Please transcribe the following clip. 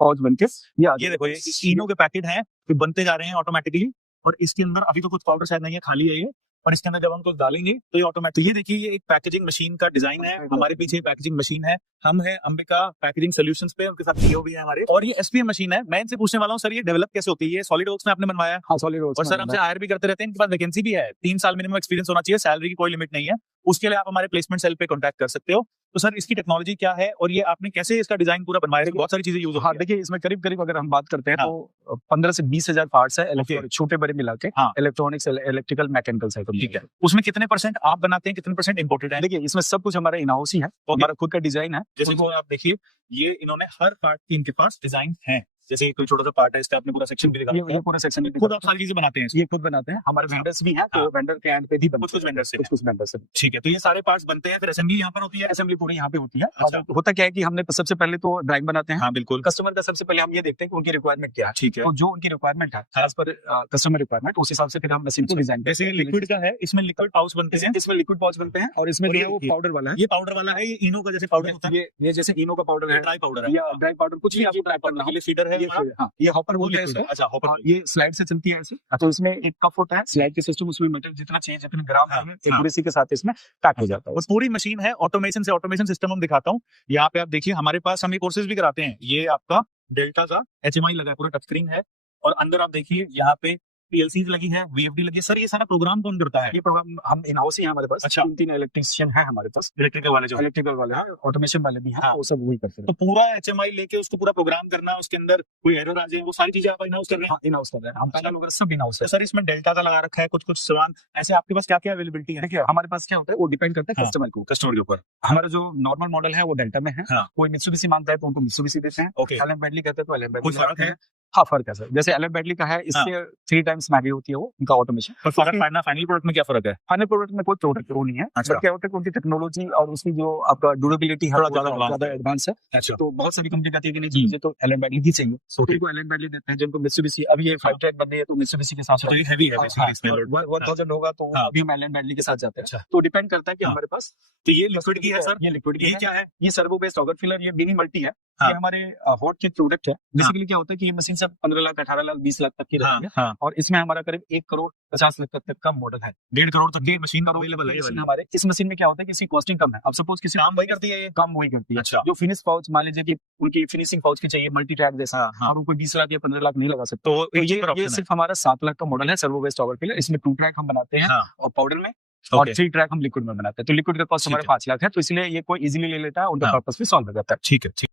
Pouch बनके ये देखो, ये इनो के पैकेट हैं, फिर बनते जा रहे हैं ऑटोमेटिकली। और इसके अंदर अभी तो कुछ पाउडर शायद नहीं है, खाली है ये। और इसके अंदर जब हम कुछ डालेंगे तो ये ऑटोमेटिक, ये देखिए ये एक पैकेजिंग मशीन का डिजाइन है। हमारे पीछे पैकेजिंग मशीन है, हम है अंबिका पैकेजिंग सॉल्यूशंस पे, उनके साथ सीईओ भी है हमारे। और ये एसपीएम मशीन है। मैं इनसे पूछने वाला हूँ सर, ये डेवलप कैसे होती है? ये सॉलिड वर्क्स में आपने बनवाया? हाँ, सॉलिड वर्क्स। और सर हमसे हायर भी करते रहते हैं, इनके पास वैकेंसी भी है। 3 साल मिनिमम एक्सपीरियंस होना चाहिए, सैलरी की कोई लिमिट नहीं है। उसके लिए आप हमारे प्लेसमेंट सेल पे कॉन्टैक्ट कर सकते हो। तो सर इसकी टेक्नोलॉजी क्या है और ये आपने कैसे इसका डिजाइन पूरा बनवाया? बहुत सारी चीजें यूज होती है। हाँ, देखिए इसमें करीब करीब अगर हम बात करते हैं हाँ। तो 15 से 20 हजार पार्ट्स है, छोटे बड़े मिला के। हाँ। इलेक्ट्रॉनिक्स, इलेक्ट्रिकल, मैकेनिकल है। ठीक है, उसमें कितने % आप बनाते हैं, कितने % इम्पोर्टेड है? देखिए इसमें सब कुछ हमारा इन हाउस ही है, हमारा खुद का डिजाइन है। जैसे को आप देखिए, ये इन्होंने हर पार्ट की इनके पास डिजाइन है। जैसे कोई छोटा सा पार्ट है, इसका आपने पूरा सेक्शन भी दिखाया। ये पूरा सेक्शन खुद आप सारी चीजें बनाते हैं? ये खुद बनाते हैं, हमारे वेंडर्स भी हैं, तो वेंडर के एंड पे भी कुछ वेंडर से। कुछ वेंडर से। ठीक है, तो ये सारे पार्ट्स बनते हैं, फिर असेंबली यहाँ पर होती है? असेंबली पूरी यहाँ पे होती है। अच्छा। अब होता क्या है कि हमने सबसे पहले तो ड्राइंग बनाते हैं। हाँ बिल्कुल। कस्टमर का सबसे पहले हम ये देखते हैं कि उनकी रिक्वायरमेंट क्या है। ठीक है, तो जो उनकी रिक्वायरमेंट है एज पर कस्टमर रिक्वायरमेंट, उस हिसाब से फिर हम मशीन को डिजाइन। जैसे लिक्विड का है, इसमें लिक्विड पाउच बनते हैं। इसमें लिक्विड पाउच बनते हैं और इसमें जो है वो पाउडर वाला है। ये पाउडर वाला है, ये इनो का जैसे पाउडर होता है। ये जैसे इनो का पाउडर है, ड्राई पाउडर है या ड्राई पाउडर कुछ भी आप ड्राई पाउडर फीडर है। ये हॉपर बोलते हैं इसको। अच्छा, हॉपर। ये स्लाइड से चलती है ऐसे। तो इसमें एक कप होता है, स्लाइड के सिस्टम, उसमें मटेरियल जितना चाहिए, जितने ग्राम है, एक्यूरेसी के साथ इसमें पैक हो जाता है। और पूरी मशीन है ऑटोमेशन से। ऑटोमेशन सिस्टम हम दिखाता हूँ यहाँ पे। आप देखिए हमारे पास हम ये कोर्सेज भी कराते हैं। ये आपका डेल्टा का HMI लगा है, पूरा टच स्क्रीन है। और अंदर आप देखिए यहाँ पे PLCs लगी है, VFD लगी है। सर ये सारा प्रोग्राम कौन करता है? ये प्रोग्राम हम इन हाउस ही है हमारे पास। अच्छा। 3 इलेक्ट्रीशियन है हमारे पास, इलेक्ट्रिकल वाले जो इलेक्ट्रिकल वाले हैं, ऑटोमेशन वाले भी हैं। हाँ। वो सब वही करते हैं। तो पूरा HMI लेके उसको पूरा प्रोग्राम करना, उसके अंदर कोई एरर आ जाए, वो सारी चीजें आप इन हाउस कर रहे हैं? इन हाउस कर रहे हैं हम, पैनल वगैरह सब इन हाउस है। सर इसमें डेल्टा का लगा रखा है कुछ कुछ सामान, ऐसे आपके पास क्या क्या अवेलेबिलिटी है? देखिए हमारे पास क्या होता है, वो डिपेंड करता है कस्टमर के ऊपर। हमारा जो नॉर्मल मॉडल है वो डेल्टा में है। कोई मित्सुबिशी मांगता है तो उनको मित्सुबिशी देते हैं। एलन बैडली कहते हैं तो एलन बैडली। कोई फर्क है? हाँ, फर्क है सर। जैसे एलन बैडली का है, इससे 3 टाइम्स महंगी होती है वो, उनका ऑटोमेशन। पर फाइनल प्रोडक्ट में क्या फर्क है? फाइनल प्रोडक्ट में कोई प्रोडक्ट वो नहीं है। अच्छा। क्या होता है कि उनकी टेक्नोलॉजी और उसकी जो आपका ड्यूरेबिलिटी है ज्यादा एडवांस है। अच्छा। तो बहुत सारी कंपनी कहती है कि नहीं मुझे तो एलन बैडली ही चाहिए, तो उनको एलन बैडली देते हैं। जिनको मित्सुबिशी, अभी ये 5 ट्रैक बन रही है तो मित्सुबिशी के साथ, तो ये हैवी है, 1000 होगा तो अभी हम एलन बैडली के साथ जाते हैं। तो डिपेंड करता है कि हमारे पास। तो ये लिक्विड की है सर? ये लिक्विड ये क्या है? ये सर्वो बेस्ड ऑगर फिलर, ये मिनी मल्टी है। ये हमारे हॉट के प्रोडक्ट है। बेसिकली क्या होता है कि ये मशीन सब 15 लाख, 18 लाख, 20 लाख तक की रहती है। और इसमें हमारा करीब 1 करोड़ 50 लाख तक का मॉडल है। 1.5 करोड़ तक की मशीन अवेलेबल है हमारे। इस मशीन में क्या होता है कि इसकी कॉस्टिंग कम है। अब सपोज किसी काम वही करती है, ये काम वही करती है। अच्छा। जो फिनिश पाउच मान लीजिए कि उनकी फिनिशिंग पाउच की चाहिए मल्टी ट्रैक जैसा, और वो कोई 20 लाख या 15 लाख नहीं लगा सकते। तो ये सिर्फ हमारा 7 लाख का मॉडल है, सर्वो बेस्ड ऑगर फिलर। इसमें 2 ट्रैक हम बनाते हैं और पाउडर में, और 3 ट्रैक हम लिक्विड में बनाते हैं। तो लिक्विड का कॉस्ट हमारे 5 लाख है, तो इसलिए ये कोई इजीली ले लेता है, उनका पर्पस भी सॉल्व हो जाता है। ठीक है।